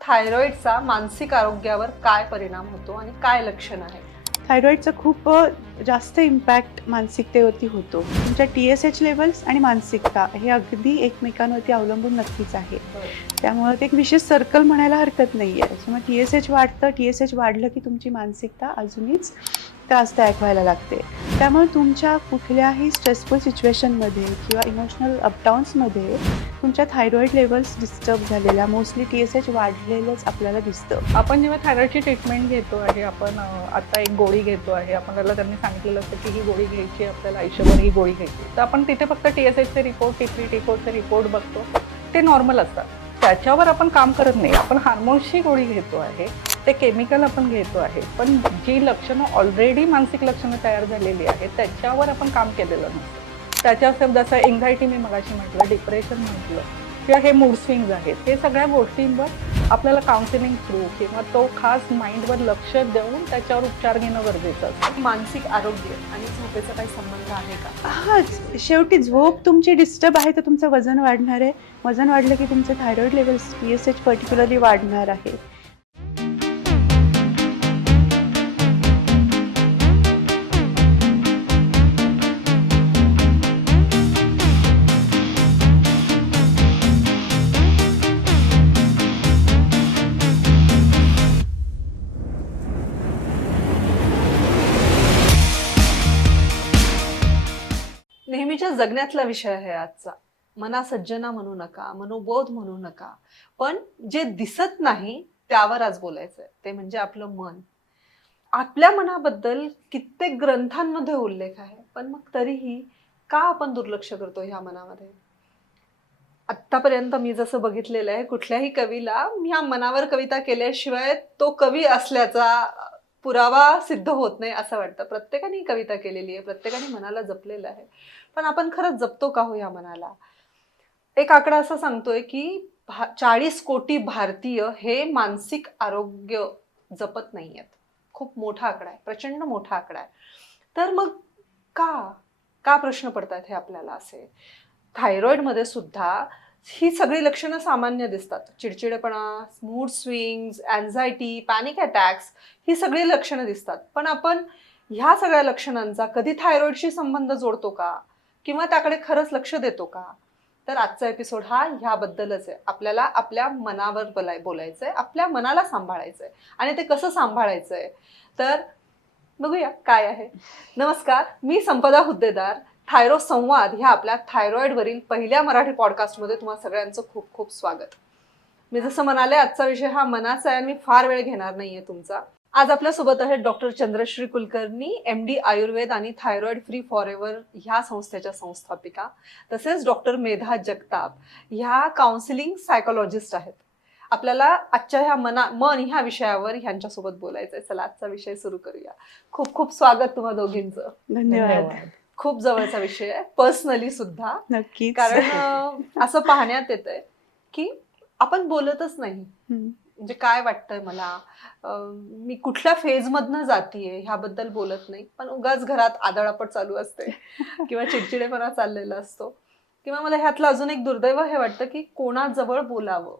थायरॉइडचा मानसिक आरोग्यावर काय परिणाम होतो आणि काय लक्षण आहे थायरॉईडचा खूप जास्त इम्पॅक्ट मानसिकतेवरती होतो. तुमच्या टी एस एच लेवल्स आणि मानसिकता हे अगदी एकमेकांवरती अवलंबून नक्कीच आहे. त्यामुळे ते एक विशेष सर्कल म्हणायला हरकत नाही आहे त्यामुळे टी एस एच वाढतं टी एस एच वाढलं की तुमची मानसिकता अजूनच त्रासदायक व्हायला लागते. त्यामुळे तुमच्या कुठल्याही स्ट्रेसफुल सिच्युएशनमध्ये किंवा इमोशनल अपडाऊन्समध्ये तुमच्या थायरॉईड लेवल्स डिस्टर्ब झालेल्या मोस्टली टी एस एच वाढलेलंच आपल्याला दिसतं. आपण जेव्हा थायरॉईडची ट्रीटमेंट घेतो आहे आपण आता एक गोळी घेतो आहे. आपल्याला त्यांनी सांगितलेलं असतं की ही गोळी घ्यायची आपल्याला आयुष्यभर ही गोळी घ्यायची. तर आपण तिथे फक्त टी एस एचचे रिपोर्ट टी थ्री टी फोरचे रिपोर्ट बघतो. ते नॉर्मल असतात. त्याच्यावर आपण काम करत नाही. आपण हार्मोन्सची गोळी घेतो आहे. ते केमिकल आपण घेतो आहे. पण जी लक्षणं ऑलरेडी मानसिक लक्षणं तयार झालेली आहेत त्याच्यावर आपण काम केलेलं नसतं. त्याच्या जसं एन्झायटी मी मगाशी म्हटलं डिप्रेशन म्हटलं किंवा हे मूड स्विंग्स आहेत हे सगळ्या गोष्टींवर आपल्याला काउन्सिलिंग थ्रू किंवा तो खास माइंडवर लक्ष देऊन त्याच्यावर उपचार घेणं गरजेचं असतं. मानसिक आरोग्य आणि झोपेचा काही संबंध आहे का? हा शेवटी झोप तुमची डिस्टर्ब आहे तर तुमचं वजन वाढणार आहे. वजन वाढलं की तुमचे thyroid levels P S H particularly वाढणार आहे. जगण्यातला विषय आहे आजचा. मना सज्जना म्हणू नका मनोबोध म्हणू नका. पण जे दिसत नाही त्यावर आज बोलायचंय. ते म्हणजे आपलं मन. आपल्या मनाबद्दल कित्येक ग्रंथांमध्ये उल्लेख आहे पण मग तरीही का आपण दुर्लक्ष करतो ह्या मनामध्ये? आत्तापर्यंत मी जसं बघितलेलं आहे कुठल्याही कवीला ह्या मनावर कविता केल्याशिवाय तो कवी असल्याचा पुरावा सिद्ध होत नाही असं वाटतं. प्रत्येकाने कविता केलेली आहे प्रत्येकाने मनाला जपलेलं आहे. पण आपण खरंच जपतो का हो या मनाला? एक आकडा असा सांगतोय की चाळीस कोटी भारतीय हे मानसिक आरोग्य जपत नाही आहेत खूप मोठा आकडा आहे प्रचंड मोठा आकडा आहे. तर मग का? का प्रश्न पडतात हे आपल्याला असे? थायरॉईडमध्ये सुद्धा ही सगळी लक्षणं सामान्य दिसतात. चिडचिडेपणा mood swings anxiety panic attacks ही सगळी लक्षणं दिसतात. पण आपण ह्या सगळ्या लक्षणांचा कधी थायरॉईडशी संबंध जोडतो का? किंवा त्याकडे खरंच लक्ष देतो का? तर आजचा एपिसोड हा ह्याबद्दलच आहे. आपल्याला आपल्या मनावर बोलाय बोलायचं आहे आपल्या मनाला सांभाळायचं आहे आणि ते कसं सांभाळायचं आहे तर बघूया काय आहे. नमस्कार मी संपदा हुद्देदार. थायरो संवाद ह्या आपल्या थायरॉईडवरील पहिल्या मराठी पॉडकास्टमध्ये तुम्हाला सगळ्यांचं खूप खूप स्वागत. मी जसं म्हणाले आजचा विषय हा मनाचा आहे आणि मी फार वेळ घेणार नाहीये तुमचा. आज आपल्यासोबत आहेत doctor Chandrashree Kulkarni M D Ayurveda आणि थायरॉइड फ्री फॉर एव्हर ह्या संस्थेच्या संस्थापिका तसेच डॉक्टर मेधा जगताप ह्या काउन्सिलिंग सायकोलॉजिस्ट आहेत. आपल्याला आजच्या ह्या मना मन ह्या विषयावर ह्यांच्यासोबत बोलायचं आहे चला आजचा विषय सुरू करूया. खूप खूप स्वागत तुम्हा दोघींचं. धन्यवाद. खूप जवळचा विषय आहे. पर्सनली सुद्धा. नक्कीच. कारण असं पाहण्यात येत आहे की आपण बोलतच नाही. म्हणजे काय वाटतंय मला? मी कुठल्या फेजमधनं जातीये ह्याबद्दल बोलत नाही. पण उगाच घरात आदळापट चालू असते. किंवा चिडचिडेपणा चाललेला असतो. किंवा मला ह्यातलं अजून एक दुर्दैव हे वाटतं की कोणाजवळ बोलावं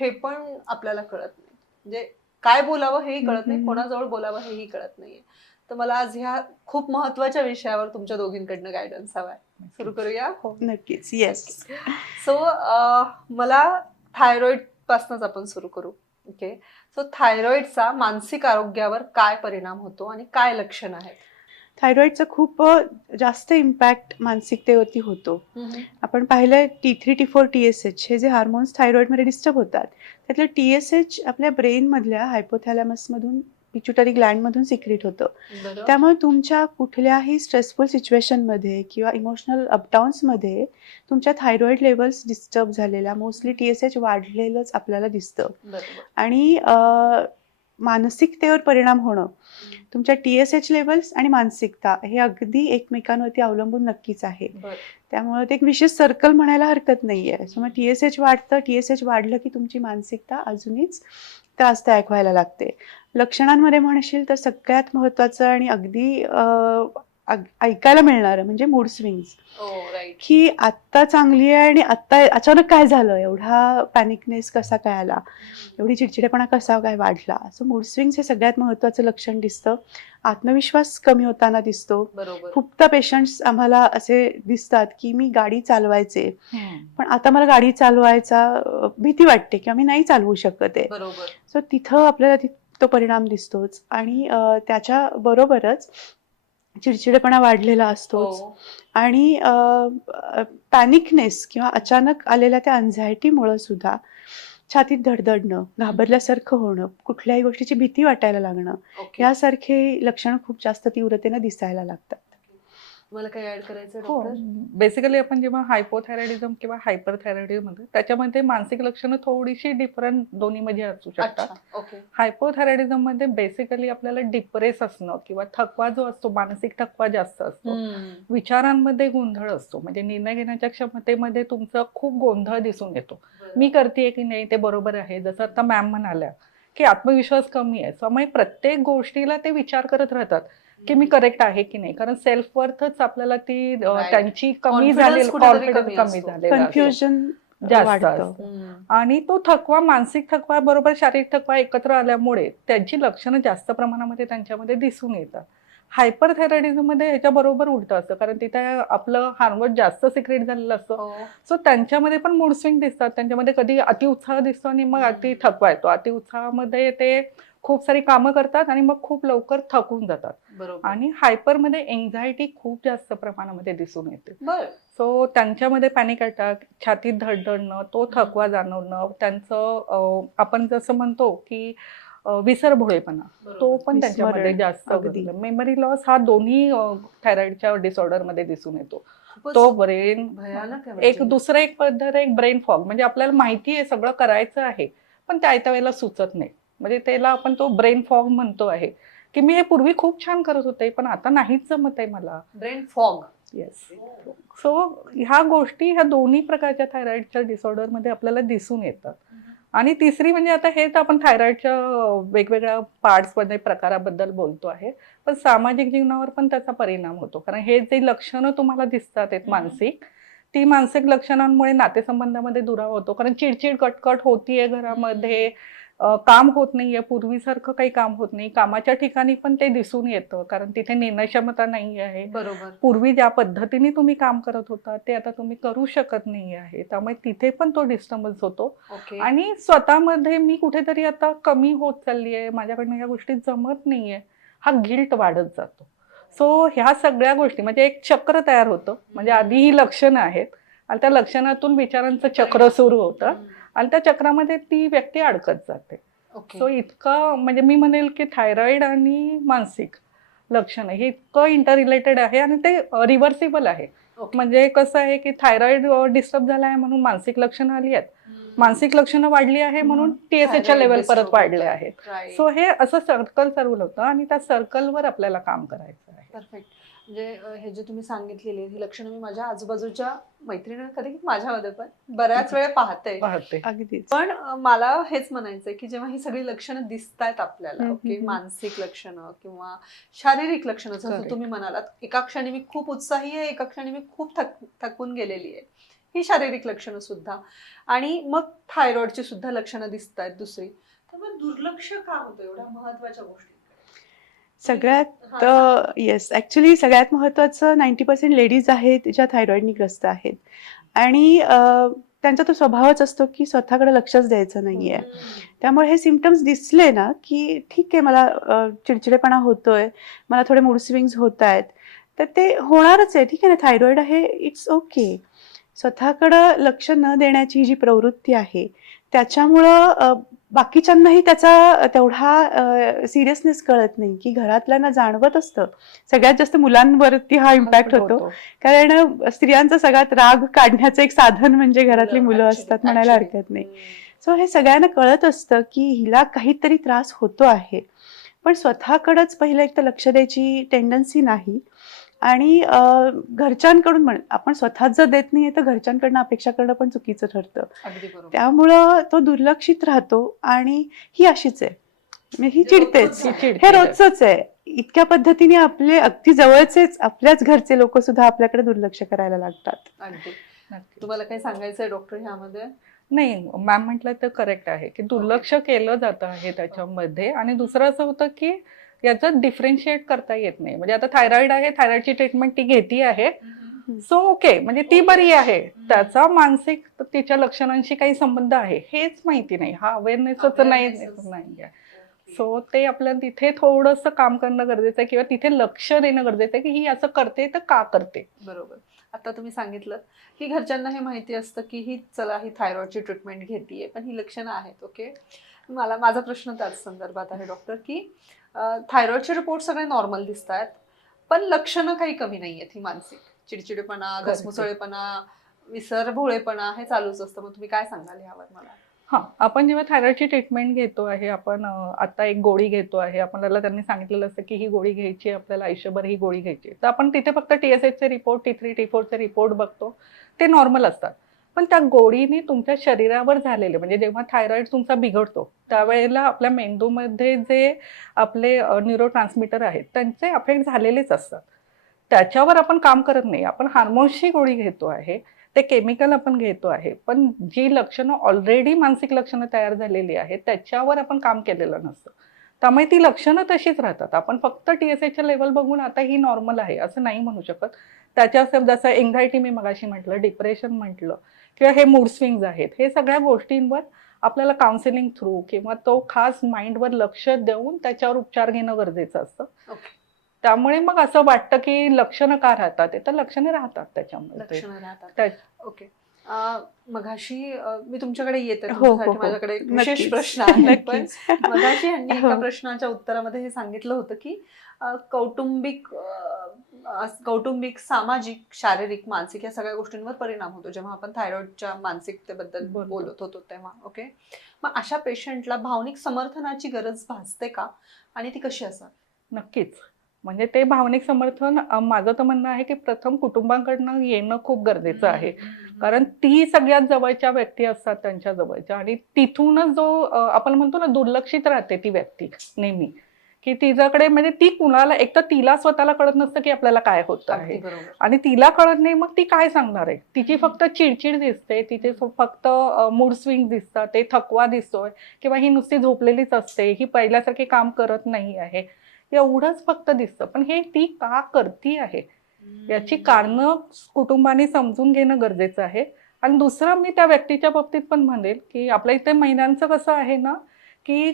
हे पण आपल्याला कळत नाही. म्हणजे काय बोलावं हेही कळत नाही. कोणाजवळ बोलावं हेही कळत नाहीये. तर मला आज ह्या खूप महत्त्वाच्या विषयावर तुमच्या दोघींकडनं गायडन्स हवाय. सुरू करूया? हो नक्कीच. येस सो मला थायरॉइड पासूनच आपण सुरू करू. ओके. सो थायरॉइडचा मानसिक आरोग्यावर काय परिणाम होतो आणि काय लक्षण आहेत? थायरॉईडचा खूप जास्त इम्पॅक्ट मानसिकतेवरती होतो. आपण पाहिलं T three T four T S H हे जे हार्मोन्स थायरॉईडमध्ये डिस्टर्ब होतात त्यातलं टी एस एच आपल्या ब्रेनमधल्या हायपोथॅलॅमसमधून पिच्युटरी ग्लँडमधून सिक्रेट होतं. त्यामुळे तुमच्या कुठल्याही स्ट्रेसफुल सिच्युएशनमध्ये किंवा इमोशनल अपडाऊन्समध्ये तुमच्या थायरॉईड लेवल्स डिस्टर्ब झालेल्या मोस्टली टी एस एच वाढलेलंच आपल्याला दिसतं. आणि मानसिकतेवर परिणाम होणं तुमच्या टी एस एच लेवल्स आणि मानसिकता हे अगदी एकमेकांवरती अवलंबून नक्कीच आहे. त्यामुळे ते एक विशेष सर्कल म्हणायला हरकत नाही आहे त्यामुळे टी एस एच वाढतं टी एस एच वाढलं की तुमची मानसिकता अजूनच त्रासदायक व्हायला लागते. लक्षणांमध्ये म्हणशील तर सगळ्यात महत्त्वाचं आणि अगदी ऐकायला मिळणार म्हणजे मूड स्विंग्स हो की आत्ता चांगली आहे आणि आत्ता अचानक काय झालं? एवढा पॅनिकनेस कसा काय आला? एवढी चिडचिडेपणा कसा काय वाढला? असं मूड स्विंग्स हे सगळ्यात महत्त्वाचं लक्षण दिसतं. आत्मविश्वास कमी होताना दिसतो. खूपदा पेशंट्स आम्हाला असे दिसतात की मी गाडी चालवायचे. पण आता मला गाडी चालवायचा भीती वाटते किंवा मी नाही चालवू शकत आहे. सो तिथं आपल्याला ति- परिणाम दिसतोच. आणि त्याच्या बरोबरच चिडचिडेपणा वाढलेला असतोच. हो. आणि पॅनिकनेस किंवा अचानक आलेल्या त्या अँझायटीमुळं सुद्धा छातीत धडधडणं घाबरल्यासारखं होणं कुठल्याही गोष्टीची भीती वाटायला लागणं यासारखे लक्षणं खूप जास्त तीव्रतेनं दिसायला लागतात. तुम्हाला काय ऍड करायचं हो. डॉक्टर बेसिकली आपण जेव्हा हायपोथायरॉइडिझम किंवा हायपरथायरॉइडिझम म्हणतो त्याच्यामध्ये मानसिक लक्षणं थोडीशी डिफरंट दोन्ही मध्ये असू शकतात. अच्छा ओके हायपोथायरॉइडिझममध्ये बेसिकली आपल्याला डिप्रेस असणं किंवा थकवा जो असतो मानसिक थकवा जास्त असतो विचारांमध्ये गोंधळ असतो. म्हणजे निर्णय घेण्याच्या क्षमतेमध्ये तुमचा खूप गोंधळ दिसून येतो. मी करते की नाही ते बरोबर आहे. जसं आता मॅम म्हणाल्या की आत्मविश्वास कमी आहे. त्यामुळे प्रत्येक गोष्टीला ते विचार करत राहतात. की मी करेक्ट आहे की नाही? कारण सेल्फ वर्थच आपल्याला ती. त्यांची कमी कुठेतरी कॉन्फिडन्स कमी असतो. कन्फ्युजन जास्त. आणि तो थकवा मानसिक थकवा बरोबर शारीरिक थकवा एकत्र आल्यामुळे त्यांची लक्षणं जास्त प्रमाणामध्ये त्यांच्यामध्ये दिसून येतात. हायपरमध्ये ह्याच्या बरोबर उलट असतं. कारण तिथे आपलं हार्मोन जास्त सिक्रेट झालेलं असतं. हो. सो त्यांच्यामध्ये पण मूड स्विंग दिसतात. त्यांच्यामध्ये कधी अतिउत्साह दिसतो आणि मग अति थकवा येतो. अतिउत्साहामध्ये ते खूप सारी कामं करतात आणि मग खूप लवकर थकून जातात. बरोबर. आणि हायपरमध्ये एन्झायटी खूप जास्त प्रमाणामध्ये दिसून येते. बर. सो त्यांच्यामध्ये पॅनिक अटॅक छातीत धडधडणं तो थकवा जाणवणं त्यांचं आपण जसं म्हणतो की अं, विसरभोळेपणा तो पण त्यांच्यामध्ये जास्त. मेमरी लॉस हा दोन्ही थायरॉइडच्या डिसऑर्डरमध्ये दिसून येतो. तो ब्रेन भयानक एक म्हणजे. दुसरं एक पद्धत आहे एक ब्रेन फॉग म्हणजे आपल्याला माहिती आहे सगळं करायचं आहे पण त्या त्या वेळेला सुचत नाही. म्हणजे त्याला आपण तो ब्रेन फॉग म्हणतो आहे. की मी हे पूर्वी खूप छान करत होते पण आता नाहीच जमत आहे मला. ब्रेन फॉग येस सो ह्या गोष्टी ह्या दोन्ही प्रकारच्या थायरॉइडच्या डिसऑर्डरमध्ये आपल्याला दिसून येतात आणि तिसरी म्हणजे आता हे तर आपण थायरॉइडच्या वेगवेगळ्या पार्ट्समध्ये प्रकाराबद्दल बोलतो आहे. पण सामाजिक जीवनावर पण त्याचा परिणाम होतो. कारण हे जे लक्षणं तुम्हाला दिसतात आहेत. मानसिक ती मानसिक लक्षणांमुळे नातेसंबंधामध्ये दुरावा होतो. कारण चिडचिड कटकट होतीये घरामध्ये. काम होत नाहीये. पूर्वीसारखं काही काम होत नाही. कामाच्या ठिकाणी पण ते दिसून येतं. कारण तिथे निर्णय क्षमता नाही आहे. बरोबर. पूर्वी ज्या पद्धतीने तुम्ही काम करत होता ते आता तुम्ही करू शकत नाही आहे. त्यामुळे तिथे पण तो डिस्टर्बन्स होतो. आणि स्वतःमध्ये मी कुठेतरी आता कमी होत चालली आहे. माझ्याकडनं या गोष्टी जमत नाहीये. हा गिल्ट वाढत जातो. सो ह्या सगळ्या गोष्टी म्हणजे एक चक्र तयार होतं. म्हणजे आधी ही लक्षणं आहेत. आणि त्या लक्षणातून विचारांचं चक्र सुरू होतं. आणि त्या चक्रामध्ये ती व्यक्ती अडकत जाते. सो इतकं म्हणजे मी म्हणेल की थायरॉइड आणि मानसिक लक्षण हे इतकं इंटर रिलेटेड आहे आणि ते रिव्हर्सिबल आहे. म्हणजे कसं आहे की थायरॉइड डिस्टर्ब झाला आहे म्हणून मानसिक लक्षणं आली आहेत. मानसिक लक्षणं वाढली आहे म्हणून Thyroid लेवल परत वाढले आहे. आहेत. सो हे असं सर्कल चालवलं होतं आणि त्या सर्कलवर आपल्याला काम करायचं आहे. परफेक्ट म्हणजे हे जे तुम्ही सांगितलेली ही लक्षणं मी माझ्या आजूबाजूच्या मैत्रिणी कधी माझ्यामध्ये पण बऱ्याच वेळा पाहते. पाहते. अगदीच. पण मला हेच म्हणायचंय की जेव्हा ही सगळी लक्षणं दिसत आहेत आपल्याला ओके. मानसिक लक्षणं किंवा शारीरिक लक्षणं जसं. तुम्ही म्हणालात एका क्षणी मी खूप उत्साही आहे एका क्षणी मी खूप थक थकून गेलेली आहे. ही शारीरिक लक्षणं सुद्धा. आणि मग थायरॉइडची सुद्धा लक्षणं दिसत आहेत दुसरी. तर मग दुर्लक्ष का होतं? एवढ्या महत्त्वाच्या गोष्टी. सगळ्यात येस ॲक्च्युली सगळ्यात महत्त्वाचं नाईन्टी पर्सेंट लेडीज आहेत ज्या थायरॉइडनी ग्रस्त आहेत. आणि त्यांचा तो स्वभावच असतो की स्वतःकडे लक्षच द्यायचं नाही आहे त्यामुळे हे सिमटम्स दिसले ना की ठीक आहे मला चिडचिडेपणा होतोय मला थोडे मूड स्विंग्स होत आहेत तर ते होणारच आहे. ठीक आहे ना थायरॉइड आहे इट्स ओके स्वतःकडं लक्ष न देण्याची जी प्रवृत्ती आहे त्याच्यामुळं बाकीच्यांनाही त्याचा तेवढा सिरियसनेस कळत नाही की घरातल्यांना जाणवत असतं. सगळ्यात जास्त मुलांवरती हा इम्पॅक्ट होतो. कारण स्त्रियांचा सगळ्यात राग काढण्याचं एक साधन म्हणजे घरातली मुलं असतात म्हणायला हरकत नाही. सो हे सगळ्यांना कळत असतं की हिला काहीतरी त्रास होतो आहे. पण स्वतःकडंच पहिलं एक तर लक्ष द्यायची टेंडन्सी नाही. आणि घरच्यांकडून म्हण आपण स्वतःच जर देत नाहीये तर घरच्यांकडनं अपेक्षा करणं पण चुकीचं ठरतं. त्यामुळं तो दुर्लक्षित राहतो आणि ही अशीच आहे. म्हणजे ही हे चिडतेच. हे रोजच आहे. इतक्या पद्धतीने आपले अगदी जवळचेच आपल्याच घरचे लोक सुद्धा आपल्याकडे दुर्लक्ष करायला लागतात. तुम्हाला काही सांगायचंय डॉक्टर ह्यामध्ये? नाही मॅम म्हटलं तर करेक्ट आहे की दुर्लक्ष केलं जातं आहे त्याच्यामध्ये. आणि दुसरं असं होतं की याचं डिफरेन्शिएट करता येत नाही. म्हणजे आता थायरॉइड आहे थायरॉइडची ट्रीटमेंट ती घेती आहे. सो ओके म्हणजे ती बरी आहे. त्याचा मानसिक तिच्या लक्षणांशी काही संबंध आहे. हेच माहिती नाही. हा अवेअरनेसच नाही सो ते आपल्याला तिथे थोडंसं काम करणं गरजेचं आहे किंवा तिथे लक्ष देणं गरजेचं आहे की ही असं करते तर का करते? बरोबर. आता तुम्ही सांगितलं की घरच्यांना हे माहिती असतं की ही चला ही थायरॉइडची ट्रीटमेंट घेतीये पण ही लक्षणं आहेत ओके मला माझा प्रश्न त्याच संदर्भात आहे डॉक्टर की थायरॉइडचे रिपोर्ट सगळे नॉर्मल दिसत आहेत पण लक्षणं काही कमी नाही आहेत ही मानसिक. चिडचिडेपणा. घसमुसळेपणा विसरभोळेपणा हे चालूच असतं. मग तुम्ही काय सांगाल यावर मला? हा आपण जेव्हा थायरॉइडची ट्रीटमेंट घेतो आहे आपण आता एक गोळी घेतो आहे. आपल्याला त्यांनी सांगितलेलं असतं की ही गोळी घ्यायची आपल्याला आयुष्यभर ही गोळी घ्यायची. तर आपण तिथे फक्त टी एस एचचे रिपोर्ट टी थ्री टी फोरचे रिपोर्ट बघतो. ते नॉर्मल असतात. पण त्या गोळीने तुमच्या शरीरावर झालेले म्हणजे जेव्हा थायरॉईड तुमचा बिघडतो त्यावेळेला आपल्या मेंदूमध्ये जे आपले न्यूरो ट्रान्समीटर आहेत त्यांचे अफेक्ट झालेलेच असतात. त्याच्यावर आपण काम करत नाही. आपण हार्मोन्सची गोळी घेतो आहे ते केमिकल आपण घेतो आहे पण जी लक्षणं ऑलरेडी मानसिक लक्षणं तयार झालेली आहेत त्याच्यावर आपण काम केलेलं नसतं. त्यामुळे ती लक्षणं तशीच राहतात. आपण फक्त टी एस एचच्या लेवल बघून आता ही नॉर्मल आहे असं नाही म्हणू शकत. त्याच्या जसं एन्झायटी मी मगाशी म्हटलं डिप्रेशन म्हटलं किंवा हे मूड स्विंग्स आहेत हे सगळ्या गोष्टींवर आपल्याला काउन्सिलिंग थ्रू किंवा तो खास माइंडवर लक्ष देऊन त्याच्यावर उपचार घेणं गरजेचं असतं Okay. त्यामुळे मग असं वाटतं की लक्षणं का राहतात ते तर लक्षणे राहतात लक्षणं राहतात ओके मगाशी मी तुमच्याकडे येते हो, हो, हो. माझ्याकडे विशेष. प्रश्न आहे पण. मगाशी यांनी एका. प्रश्नाच्या उत्तरामध्ये हे सांगितलं होतं की कौटुंबिक कौटुंबिक सामाजिक शारीरिक मानसिक या सगळ्या गोष्टींवर परिणाम होतो. जेव्हा आपण थायरॉइडच्या मानसिकतेबद्दल. बोलत होतो तेव्हा ओके मग अशा पेशंटला भावनिक समर्थनाची गरज भासते का? आणि ती कशी असावी नक्कीच. म्हणजे ते भावनिक समर्थन माझं तर म्हणणं आहे की प्रथम कुटुंबाकडनं येणं खूप गरजेचं आहे. कारण ती सगळ्यात जवळच्या व्यक्ती असतात त्यांच्या जवळच्या. आणि तिथूनच जो आपण म्हणतो ना दुर्लक्षित राहते ती व्यक्ती नेहमी. की तिच्याकडे म्हणजे ती कुणाला एक तर तिला स्वतःला कळत नसतं की आपल्याला काय होत आहे. आणि तिला कळत नाही मग ती काय सांगणार आहे? तिची फक्त चिडचिड दिसते तिचे फक्त मूड स्विंग दिसतात ते थकवा दिसतोय किंवा ही नुसती झोपलेलीच असते ही पहिल्यासारखे काम करत नाही आहे. एवढंच फक्त दिसतं. पण हे ती का करती आहे? याची कारणं कुटुंबाने समजून घेणं गरजेचं आहे. आणि दुसरं मी त्या व्यक्तीच्या बाबतीत पण म्हणेल की आपल्या इथे महिलांचं कसं आहे ना की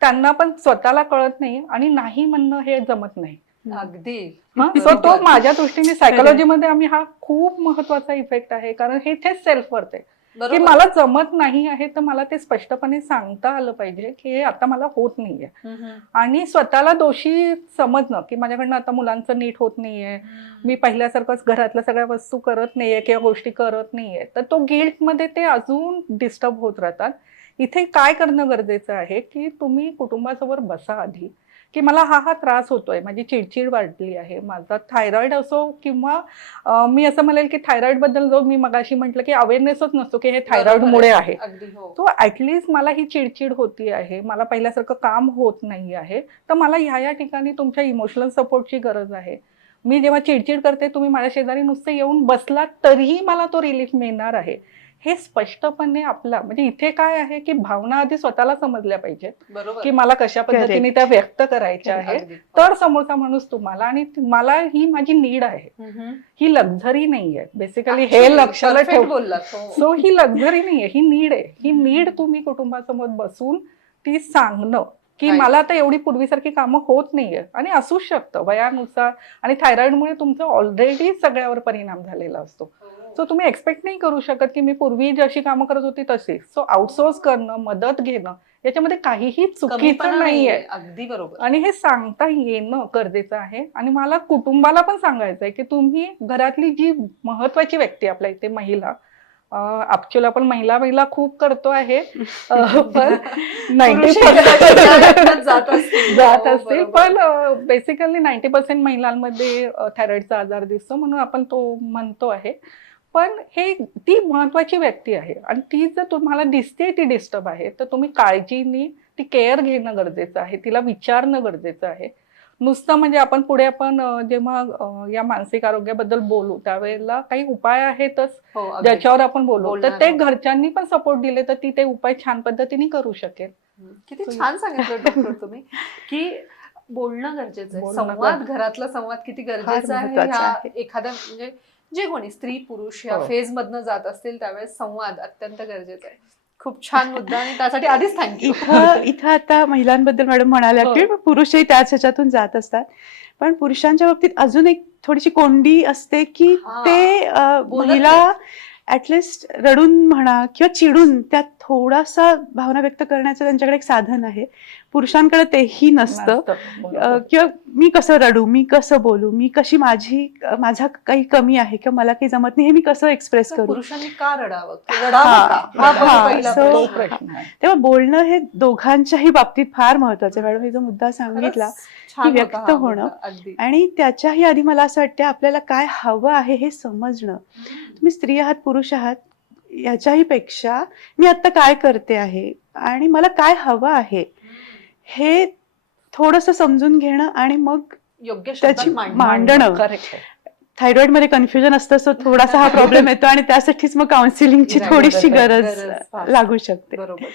त्यांना पण स्वतःला कळत नाही आणि नाही म्हणणं हे जमत नाही. अगदी. सो तो माझ्या दृष्टीने सायकोलॉजीमध्ये आम्ही हा खूप महत्त्वाचा इफेक्ट आहे. कारण हे तेच सेल्फ आहे. की मला जमत नाही आहे तर मला ते स्पष्टपणे सांगता आलं पाहिजे की हे आता मला होत नाहीये. आणि स्वतःला दोषी समजणं की माझ्याकडनं आता मुलांचं नीट होत नाहीये. मी पहिल्यासारखंच घरातल्या सगळ्या वस्तू करत नाहीये किंवा गोष्टी करत नाहीये. तर तो गिल्टमध्ये ते अजून डिस्टर्ब होत राहतात. इथे काय करणं गरजेचं आहे की तुम्ही कुटुंबासोबत बसा आधी की मला हा हा त्रास होतोय माझी चिडचिड वाढली आहे माझा थायरॉइड असो किंवा मी असं म्हणेल की थायरॉइडबद्दल जो मी मगाशी म्हटलं की अवेअरनेसच नसतो की हे थायरॉइडमुळे आहे. हो. तो ऍटलिस्ट मला ही चिडचिड होती आहे मला पहिल्यासारखं काम होत नाही आहे तर मला ह्या या ठिकाणी तुमच्या इमोशनल सपोर्टची गरज आहे. मी जेव्हा चिडचिड करते तुम्ही माझ्या शेजारी नुसते येऊन बसलात तरीही मला तो रिलीफ मिळणार आहे. हे स्पष्टपणे आपला म्हणजे इथे काय आहे की भावना आधी स्वतःला समजल्या पाहिजेत. की मला कशा पद्धतीने त्या व्यक्त करायच्या आहेत. तर समोरचा माणूस तुम्हाला आणि मला ही माझी नीड आहे. ही लक्झरी नाहीये. बेसिकली हे लक्षाला ठेव बोललात. हो. सो ही लक्झरी नाहीये. ही नीड आहे. ही नीड तुम्ही कुटुंबासमोर बसून ती सांगणं. की. मला आता एवढी पूर्वीसारखी कामं होत नाहीये. आणि असूच शकतं. वयानुसार आणि थायरॉइडमुळे तुमचं ऑलरेडी सगळ्यावर परिणाम झालेला असतो. सो तुम्ही एक्सपेक्ट नाही करू शकत की मी पूर्वी जशी कामं करत होती तशी. सो आउटसोर्स करणं मदत घेणं याच्यामध्ये काहीही चुकीचं नाहीये. अगदी बरोबर. आणि हे सांगता येणं गरजेचं आहे. आणि मला कुटुंबाला पण सांगायचं आहे की तुम्ही घरातली जी महत्वाची व्यक्ती आपल्या इथे महिला ऍक्च्युअली आपण महिला महिला खूप करतो आहे. पण नाईन्टी जात असतील. हो. पण बेसिकली नाईन्टी पर्सेंट महिलांमध्ये थायरॉइडचा आजार दिसतो म्हणून आपण तो म्हणतो आहे. पण हे ती महत्वाची व्यक्ती आहे आणि ती जर तुम्हाला दिसते ती डिस्टर्ब आहे तर तुम्ही काळजीने ती केअर घेणं गरजेचं आहे तिला विचारणं गरजेचं आहे नुसतं म्हणजे आपण पुढे आपण जेव्हा या मानसिक आरोग्याबद्दल बोलू त्यावेळेला काही उपाय आहेतच हो. ज्याच्यावर आपण बोलू तर ते. घरच्यांनी पण सपोर्ट दिले तर ती ते उपाय छान पद्धतीने करू शकेल. किती छान सांगितलं डॉक्टर तुम्ही की बोलणं गरजेचं आहे संवाद. घरातला संवाद किती गरजेचा आहे. एखाद्या म्हणजे जे कोणी स्त्री पुरुष या हो. फेज मधनं जात असतील त्यावेळेस संवाद अत्यंत गरजेचा आहे खूप छान मुद्दा आणि त्यासाठी आधीच थँक्यू इथं इथं आता महिलांबद्दल मॅडम म्हणाल्या हो. की पुरुषही त्याच ह्याच्यातून जात असतात पण पुरुषांच्या बाबतीत अजून एक थोडीशी कोंडी असते की हा. ते अं, बोलत महिला. ऍटलिस्ट रडून म्हणा किंवा चिडून त्यात थोडासा भावना व्यक्त करण्याचं त्यांच्याकडे एक साधन आहे. पुरुषांकडे तेही नसतं. किंवा मी कसं रडू मी कसं बोलू मी कशी माझी माझा काही कमी आहे किंवा मला काही जमत नाही हे मी कसं एक्सप्रेस करू? पुरुषांनी का रडावं. तेव्हा बोलणं हे दोघांच्याही बाबतीत फार महत्वाचं आहे. मॅडम मी जो मुद्दा सांगितला की व्यक्त होणं. आणि त्याच्याही आधी मला असं वाटतं आपल्याला काय हवं आहे हे समजणं. तुम्ही स्त्री आहात पुरुष आहात याच्याही पेक्षा मी आता काय करते आहे आणि मला काय हवं आहे हे थोडंसं समजून घेणं आणि मग योग्य त्याची मांडणं. थायरॉइडमध्ये कन्फ्युजन असतं सो थोडासा हा प्रॉब्लेम येतो आणि त्यासाठीच मग काउन्सिलिंगची थोडीशी गरज. लागू शकते. बरोबर.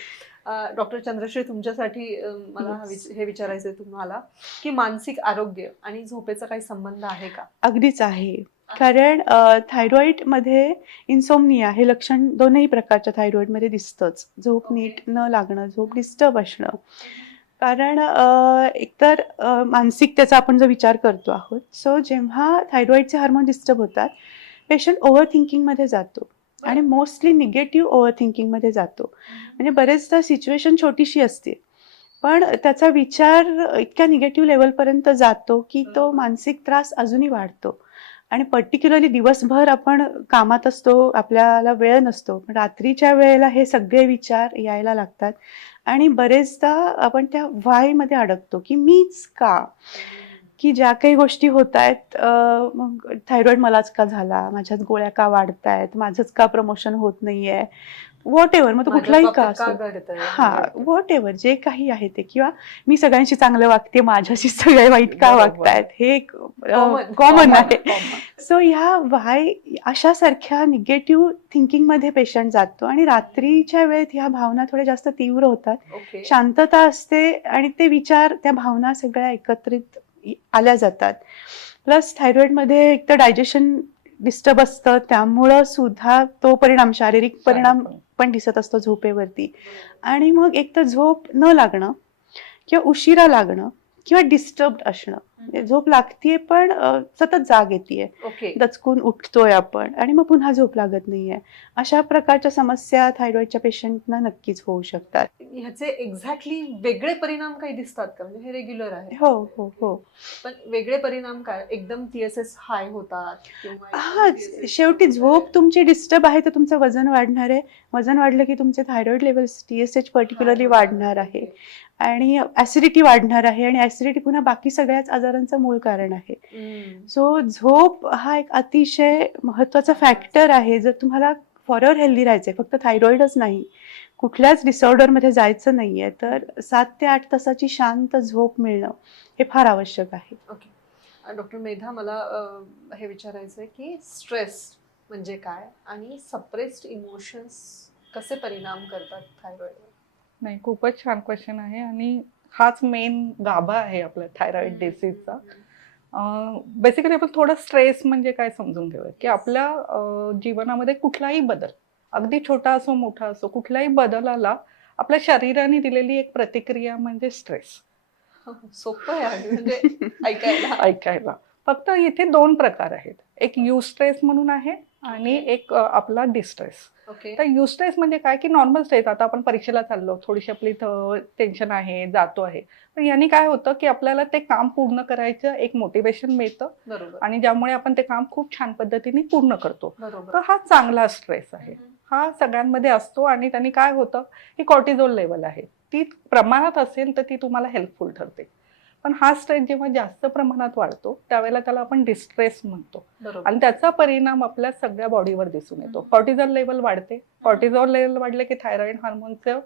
डॉक्टर चंद्रश्री तुमच्यासाठी मला हा विच- विचारायचं तुम्हाला की मानसिक आरोग्य आणि झोपेचा काही संबंध आहे का? अगदीच आहे. कारण थायरॉइडमध्ये इन्सोमनिया हे लक्षण दोनही प्रकारच्या थायरॉइडमध्ये दिसतंच. झोप. नीट न लागणं झोप डिस्टर्ब असणं. कारण एकतर अ, मानसिकतेचा आपण जो विचार करतो आहोत सो जेव्हा थायरॉइडचे हार्मोन डिस्टर्ब होतात पेशंट ओव्हर थिंकिंगमध्ये जातो आणि मोस्टली निगेटिव्ह ओव्हर थिंकिंगमध्ये जातो. म्हणजे बरेचदा सिच्युएशन छोटीशी असते पण त्याचा विचार इतक्या निगेटिव्ह लेवलपर्यंत जातो की तो मानसिक त्रास अजूनही वाढतो. आणि पर्टिक्युलरली दिवसभर आपण कामात असतो आपल्याला वेळ नसतो. पण रात्रीच्या वेळेला हे सगळे विचार यायला लागतात. आणि बरेचदा आपण त्या व्हायमध्ये अडकतो की मीच का? की ज्या काही गोष्टी होत आहेत मग थायरॉईड मलाच का झाला? माझ्याच गोळ्या का वाढत आहेत माझंच का प्रमोशन होत नाहीये? व्हॉट एव्हर मग तो कुठलाही का असो? हा व्हॉट एव्हर जे काही आहे ते किंवा मी सगळ्यांशी चांगलं वागते माझ्याशी सगळे वाईट का. वागतायत हे Common. कॉमन आहे. सो ह्या वाय अशासारख्या निगेटिव्ह थिंकिंगमध्ये पेशंट जातो आणि रात्रीच्या वेळेत ह्या भावना थोड्या जास्त तीव्र होतात शांतता असते आणि ते विचार त्या भावना सगळ्या एकत्रित आल्या जातात प्लस थायरॉइडमध्ये एक तर डायजेशन डिस्टर्ब असतं त्यामुळं सुद्धा तो परिणाम शारीरिक परिणाम पण दिसत असतो झोपेवरती. आणि मग एक तर झोप न लागणं किंवा उशिरा लागणं किंवा डिस्टर्ब असणं. झोप लागतीये पण सतत जाग येते दचकून उठतोय आपण आणि मग पुन्हा झोप लागत नाहीये. अशा प्रकारच्या समस्या थायरॉइडच्या पेशंटना नक्कीच होऊ शकतात. ह्याचे एक्झॅक्टली वेगळे परिणाम काही दिसतात का? म्हणजे हे रेग्युलर आहे हो हो हो. पण वेगळे परिणाम काय? एकदम टीएसएस हाय होतात हा शेवटी झोप तुमची डिस्टर्ब आहे तर तुमचं वजन वाढणार आहे. वजन वाढलं की तुमचे thyroid levels T S H particularly वाढणार आहे. आणि ऍसिडिटी वाढणार आहे आणि ऍसिडिटी पुन्हा बाकी सगळ्याच आजारांचं मूळ कारण आहे. सो झोप हा एक अतिशय महत्त्वाचा फॅक्टर आहे. जर तुम्हाला फॉरएव्हर हेल्दी राहायचंय फक्त थायरॉइडच नाही कुठल्याच डिसऑर्डरमध्ये जायचं नाहीये तर सात ते आठ तासाची शांत झोप मिळणं हे फार आवश्यक आहे. ओके डॉक्टर मेधा मला हे विचारायचं आहे की स्ट्रेस म्हणजे काय आणि सप्रेस्ड इमोशन्स कसे परिणाम करतात थायरॉइडवर नाही खूपच छान क्वेश्चन आहे आणि हाच मेन गाभा आहे आपल्या थायरॉइड डिसीजचा बेसिकली आपण थोडं स्ट्रेस म्हणजे काय समजून घेऊया की आपल्या जीवनामध्ये कुठलाही बदल अगदी छोटा असो मोठा असो कुठल्याही बदलाला आपल्या शरीराने दिलेली एक प्रतिक्रिया म्हणजे स्ट्रेस सोपं आहे म्हणजे ऐकायला. ऐकायला. फक्त इथे दोन प्रकार आहेत. एक यू स्ट्रेस म्हणून आहे आणि एक आपला डिस्ट्रेस तर यू स्ट्रेस म्हणजे काय की नॉर्मल स्ट्रेस आता आपण परीक्षेला चाललो थोडीशी आपली टेन्शन आहे जातो आहे. पण यांनी काय होतं की आपल्याला ते काम पूर्ण करायचं एक मोटिवेशन मिळतं बरोबर. आणि ज्यामुळे आपण ते काम खूप छान पद्धतीने पूर्ण करतो. तर हा चांगला स्ट्रेस आहे. हा सगळ्यांमध्ये असतो आणि त्यांनी काय होतं की कॉर्टिझोल लेवल आहे. ती प्रमाणात असेल तर ती तुम्हाला हेल्पफुल ठरते. पण हा स्ट्रेस जेव्हा जास्त प्रमाणात वाढतो त्यावेळेला त्याला आपण डिस्ट्रेस म्हणतो. आणि त्याचा परिणाम आपल्या सगळ्या बॉडीवर दिसून येतो. कॉर्टिझॉल लेवल वाढते. कॉर्टिझॉल लेवल वाढले की थायरॉइड हार्मोनचं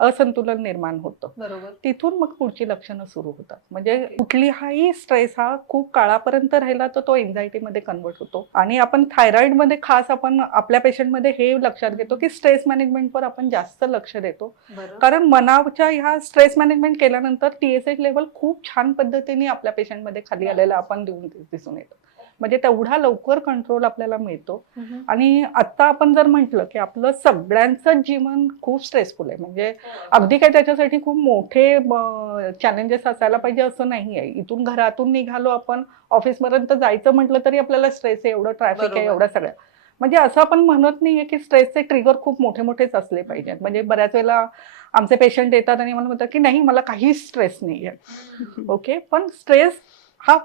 असंतुलन निर्माण होतं. बरोबर. तिथून मग पुढची लक्षणं सुरू होतात. म्हणजे कुठलीही स्ट्रेस हा खूप काळापर्यंत राहिला तर तो एन्झायटीमध्ये कन्वर्ट होतो. आणि आपण थायरॉइडमध्ये खास आपण आपल्या पेशंटमध्ये हे लक्षात घेतो की स्ट्रेस मॅनेजमेंटवर आपण जास्त लक्ष देतो. कारण मनाच्या ह्या स्ट्रेस मॅनेजमेंट केल्यानंतर टी एस एच लेवल खूप छान पद्धतीने आपल्या पेशंटमध्ये खाली आलेला आपण देऊन दिसून येतो. म्हणजे तेवढा लवकर कंट्रोल आपल्याला मिळतो. आणि आता आपण जर म्हटलं की आपलं सगळ्यांचं जीवन खूप स्ट्रेसफुल आहे. म्हणजे अगदी काय त्याच्यासाठी खूप मोठे चॅलेंजेस असायला पाहिजे असं नाही आहे. इथून घरातून निघालो आपण ऑफिसपर्यंत जायचं म्हटलं तरी आपल्याला स्ट्रेस आहे एवढं ट्रॅफिक आहे. एवढं सगळं. म्हणजे असं आपण म्हणत नाहीये की स्ट्रेसचे ट्रिगर खूप मोठे मोठेच असले पाहिजेत. म्हणजे बऱ्याच वेळेला आमचे पेशंट येतात आणि मला म्हणतात की नाही मला काहीच स्ट्रेस नाही आहे ओके? पण स्ट्रेस हा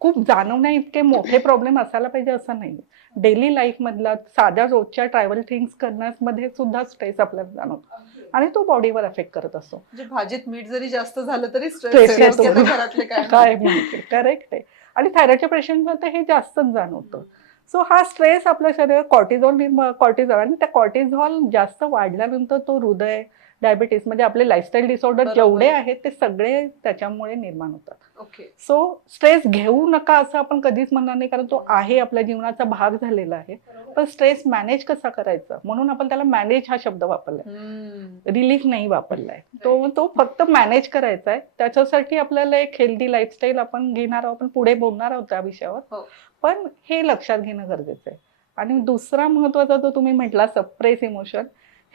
खूप जाणवण्या इतके मोठे प्रॉब्लेम असायला पाहिजे असं नाही डेली लाईफमधला साध्या रोजच्या ट्रॅव्हल थिंग्स करण्यामध्ये सुद्धा स्ट्रेस आपल्याला जाणवतो. आणि तो बॉडीवर अफेक्ट करत असतो. म्हणजे भाजीत मीठ जरी जास्त झालं तरी स्ट्रेस काय माहिती. करेक्ट आहे. आणि थायरॉइडच्या पेशंटला तर हे जास्तच जाणवतं. सो हा स्ट्रेस आपल्या शरीरात कॉर्टिझॉल कॉर्टिझॉल आणि त्या कॉर्टिझॉल जास्त वाढल्यानंतर तो हृदय डायबिटीस म्हणजे आपले लाईफस्टाईल डिसऑर्डर. जेवढे आहेत ते सगळे त्याच्यामुळे निर्माण होतात. ओके सो स्ट्रेस घेऊ नका असं आपण कधीच म्हणणार नाही कारण तो आहे आपल्या जीवनाचा भाग झालेला आहे. पण स्ट्रेस मॅनेज कसा करायचा? म्हणून आपण त्याला मॅनेज हा शब्द वापरलाय. रिलीफ नाही वापरलाय. तो तो फक्त मॅनेज करायचा आहे त्याच्यासाठी आपल्याला एक हेल्दी लाईफस्टाईल आपण घेणार आहोत आपण पुढे बोलणार आहोत त्या विषयावर. हो. पण हे लक्षात घेणं गरजेचं आहे आणि दुसरा महत्त्वाचा जो तुम्ही म्हटला सप्रेस इमोशन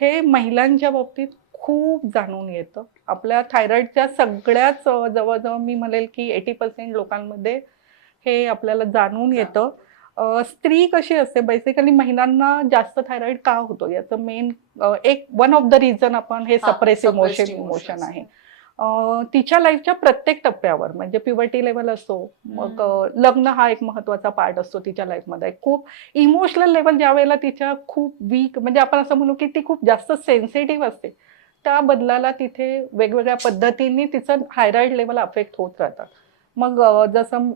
हे महिलांच्या बाबतीत खूप जाणून येतं. आपल्या थायरॉइडच्या सगळ्याच जवळजवळ मी म्हणेल की एटी पर्सेंट लोकांमध्ये हे आपल्याला जाणून येतं. स्त्री कशी असते? बेसिकली महिलांना जास्त थायरॉइड का होतो? याचं मेन एक वन ऑफ द रिझन आपण हे सप्रेस इमोशन. इमोशन आहे. तिच्या लाईफच्या प्रत्येक टप्प्यावर म्हणजे प्युबर्टी लेवल असो मग लग्न हा एक महत्त्वाचा पार्ट असतो तिच्या लाईफमध्ये खूप इमोशनल लेवल ज्या वेळेला तिच्या खूप वीक म्हणजे आपण असं म्हणू की ती खूप जास्त सेन्सिटिव्ह असते. त्या बदलाला तिथे वेगवेगळ्या पद्धतीने तिचं थायरॉइड लेवल अफेक्ट होत राहतात. मग जसं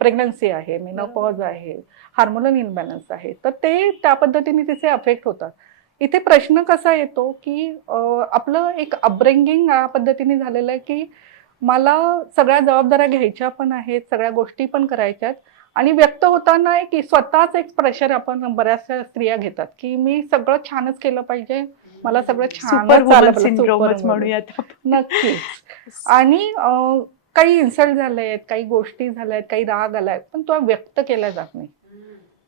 प्रेग्नन्सी आहे मेनोपॉज आहे हार्मोनल इनबॅलन्स आहे तर ते त्या पद्धतीने तिचे अफेक्ट होतात. इथे प्रश्न कसा येतो की आपलं एक अपब्रिंगिंग या पद्धतीने झालेलं आहे की मला सगळ्या जबाबदाऱ्या घ्यायच्या पण आहेत सगळ्या गोष्टी पण करायच्या आहेत आणि व्यक्त होताना एक स्वतःच एक प्रेशर आपण बऱ्याचशा स्त्रिया घेतात की मी सगळं छानच केलं पाहिजे मला सगळं छान म्हणूयात. नक्कीच. आणि काही इन्सल्ट झाले आहेत काही गोष्टी झाल्या आहेत काही राग आलाय पण तो व्यक्त केला जात नाही.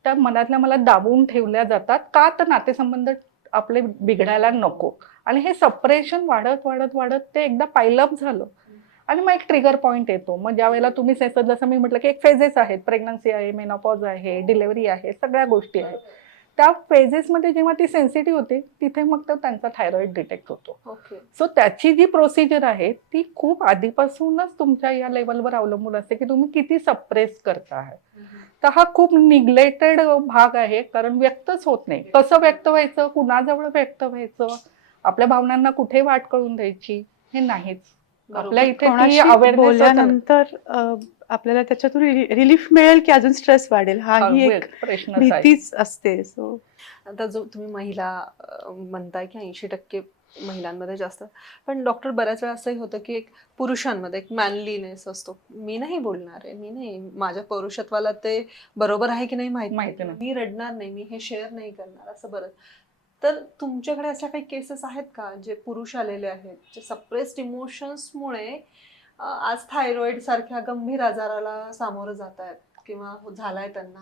त्या मनातल्या मला दाबून ठेवल्या जातात. का तर नातेसंबंध आपले बिघडायला नको. आणि हे सपरेशन वाढत वाढत वाढत ते एकदा पायलअप झालं. आणि मग एक ट्रिगर पॉईंट येतो. मग ज्या वेळेला तुम्ही जसं मी म्हटलं की एक फेजेस आहेत. प्रेग्नन्सी आहे मेनोपॉज आहे डिलेव्हरी आहे सगळ्या गोष्टी आहेत. त्या फेजेसमध्ये जेव्हा ती सेन्सिटिव्ह होते तिथे मग तो त्यांचा थायरॉइड डिटेक्ट होतो. ओके सो त्याची जी प्रोसिजर आहे ती खूप आधीपासूनच तुमच्या या लेवलवर अवलंबून असते की तुम्ही किती सप्रेस करताय. तर हा खूप निग्लेक्टेड भाग आहे कारण व्यक्तच होत नाही. कसं व्यक्त व्हायचं? कुणाजवळ व्यक्त व्हायचं? आपल्या भावनांना कुठे वाट कळून द्यायची? हे नाहीच. आपल्या इथे ती कोणाशी awareness होतं. बोलल्यानंतर अं, आपल्याला त्याच्यातून रिलीफ मिळेल की अजून स्ट्रेस वाढेल. हा ही एक. भीतीच असते. सो आता जो तुम्ही महिला म्हणताय की ऐंशी टक्के महिलांमध्ये जास्त. पण डॉक्टर बऱ्याच वेळा असंही होतं की एक पुरुषांमध्ये एक मॅनलीनेस असतो. मी नाही बोलणार आहे मी नाही. माझ्या पौरुषत्वाला ते बरोबर आहे की नाही माहीत माहिती नाही. नाही. मी रडणार नाही मी हे शेअर नाही करणार असं बरं. तर तुमच्याकडे अशा काही केसेस आहेत का जे पुरुष आलेले आहेत? जे सप्रेस्ड इमोशन्समुळे आज थायरॉइड सारख्या गंभीर आजाराला सामोरं जात आहेत किंवा हो- झालाय त्यांना.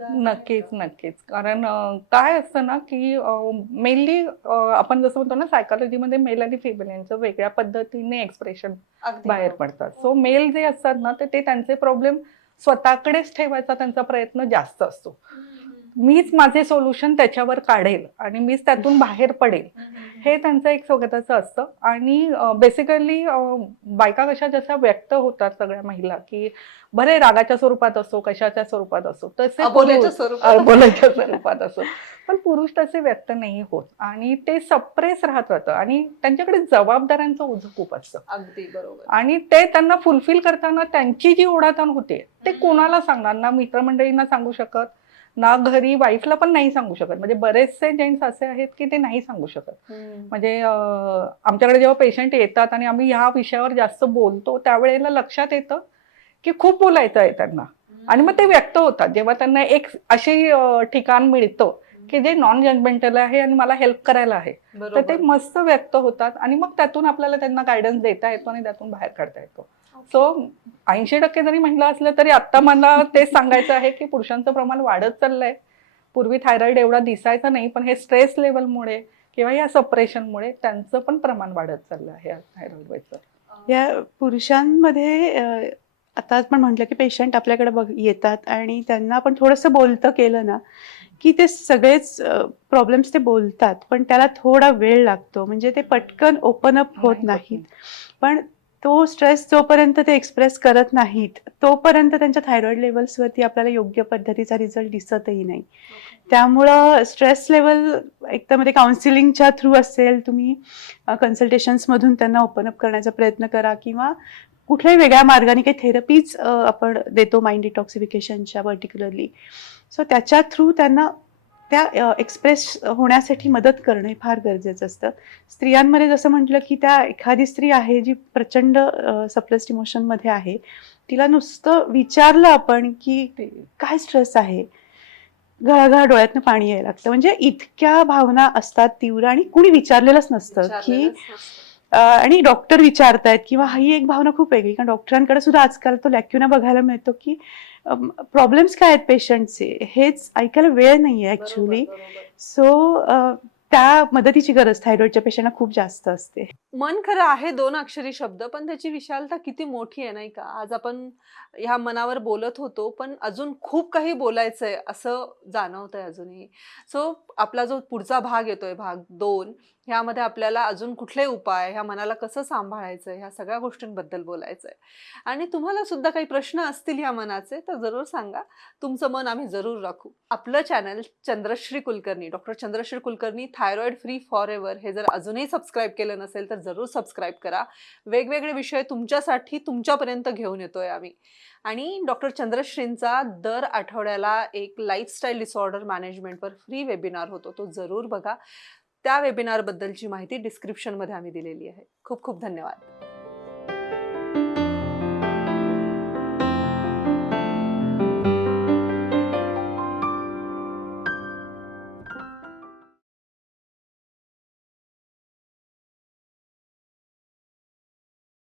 नक्कीच? नक्कीच. कारण काय असतं ना की मेनली आपण जसं म्हणतो ना सायकोलॉजीमध्ये मेल आणि फिमेल यांचं वेगळ्या पद्धतीने एक्सप्रेशन बाहेर. पडतात. सो मेल जे असतात ना ते ते त्यांचे प्रॉब्लेम स्वतःकडेच ठेवायचा त्यांचा प्रयत्न जास्त असतो. मीच माझे सोल्युशन त्याच्यावर काढेल आणि मीच त्यातून बाहेर पडेल. हे त्यांचं एक स्वतःचं असतं. आणि बेसिकली बायका कशा जशा व्यक्त होतात सगळ्या महिला की बरे रागाच्या स्वरूपात असो कशाच्या स्वरूपात असो तसे. अबोल्याच्या स्वरूपात. असो. पण पुरुष तसे व्यक्त नाही होत. आणि ते सप्रेस राहत राहतं. आणि त्यांच्याकडे जबाबदाऱ्यांचं ओझं खूप असतं. अगदी बरोबर. आणि ते त्यांना फुलफिल करताना त्यांची जी ओढाताण होते ते कोणाला सांगणार? ना मित्रमंडळींना सांगू शकत? ना घरी वाईफला पण नाही सांगू शकत. म्हणजे बरेचसे जेंट्स असे आहेत की ते नाही सांगू शकत. म्हणजे आमच्याकडे जेव्हा पेशंट येतात आणि आम्ही ह्या विषयावर जास्त बोलतो त्यावेळेला लक्षात येतं की खूप बोलायचं आहे त्यांना. आणि मग ते व्यक्त होतात. जेव्हा त्यांना एक अशी ठिकाण मिळतं की जे नॉन जजमेंटल आहे आणि मला हेल्प करायला आहे. तर ते मस्त व्यक्त होतात आणि मग त्यातून आपल्याला त्यांना गायडन्स देता येतो आणि त्यातून बाहेर काढता येतो. सो ऐंशी टक्के जरी म्हटलं असलं तरी आता मला तेच सांगायचं आहे की पुरुषांचं प्रमाण वाढत चाललंय. पूर्वी थायरॉइड एवढा दिसायचा नाही पण हे स्ट्रेस लेवलमुळे किंवा या सपरेशनमुळे त्यांचं पण प्रमाण वाढत चाललं आहे थायरॉइडचं या पुरुषांमध्ये आता आपण म्हटलं की पेशंट आपल्याकडे बघ येतात आणि त्यांना आपण थोडंसं बोलतं केलं ना की ते सगळेच प्रॉब्लेम्स ते बोलतात पण त्याला थोडा वेळ लागतो. म्हणजे ते पटकन ओपन अप होत नाहीत. पण तो स्ट्रेस जोपर्यंत ते एक्सप्रेस करत नाहीत तोपर्यंत त्यांच्या थायरॉइड लेवल्सवरती आपल्याला योग्य पद्धतीचा रिझल्ट दिसतही नाही. त्यामुळं स्ट्रेस लेवल एक तर मध्ये काउन्सिलिंगच्या थ्रू असेल तुम्ही कन्सल्टेशन्समधून त्यांना ओपन अप करण्याचा प्रयत्न करा किंवा कुठल्याही वेगळ्या मार्गाने काही थेरपीज आपण देतो माइंड डिटॉक्सिफिकेशनच्या पर्टिक्युलरली सो त्याच्या थ्रू त्यांना त्या एक्सप्रेस होण्यासाठी मदत करणं हे फार गरजेचं असतं. स्त्रियांमध्ये जसं म्हटलं की त्या एखादी स्त्री आहे जी प्रचंड सप्रेस्ड इमोशनमध्ये आहे. तिला नुसतं विचारलं आपण की काय स्ट्रेस आहे? घळाघळा डोळ्यातनं पाणी यायला लागतं. म्हणजे इतक्या भावना असतात तीव्र आणि कुणी विचारलेलंच नसतं की आणि डॉक्टर विचारतायत किंवा ही एक भावना खूप वेगळी. कारण डॉक्टरांकडे सुद्धा आजकाल तो लॅक्युना बघायला मिळतो की प्रॉब्लेम्स काय आहेत पेशंटचे हेच ऐकायला वेळ नाहीये ऍक्च्युली सो त्या मदतीची गरज थायरॉइडच्या पेशंटला खूप जास्त असते. मन खरं आहे दोन अक्षरी शब्द पण त्याची विशालता किती मोठी आहे नाही का? आज आपण ह्या मनावर बोलत होतो पण अजून खूप काही बोलायचंय असं जाणवतंय अजूनही. सो आपला जो पुढचा भाग येतोय भाग दोन ह्यामध्ये आपल्याला अजून कुठले उपाय ह्या मनाला कसं सांभाळायचं ह्या सगळ्या गोष्टींबद्दल बोलायचंय. आणि तुम्हाला सुद्धा काही प्रश्न असतील ह्या मनाचे तर जरूर सांगा. तुमचं मन आम्ही जरूर राखू. आपलं channel Chandrashree Kulkarni doctor Chandrashree Kulkarni thyroid free forever हे जर अजूनही सबस्क्राईब केलं नसेल तर जरूर सबस्क्राईब करा. वेगवेगळे विषय तुमच्यासाठी तुमच्यापर्यंत घेऊन येतोय आम्ही. आणि डॉक्टर चंद्रश्रींचा दर आठवड्याला एक लाईफस्टाईल डिसऑर्डर मॅनेजमेंटवर फ्री वेबिनार होतो. तो जरूर बघा. त्या वेबिनारबद्दलची माहिती डिस्क्रिप्शनमध्ये आम्ही दिलेली आहे. खूप खूप धन्यवाद.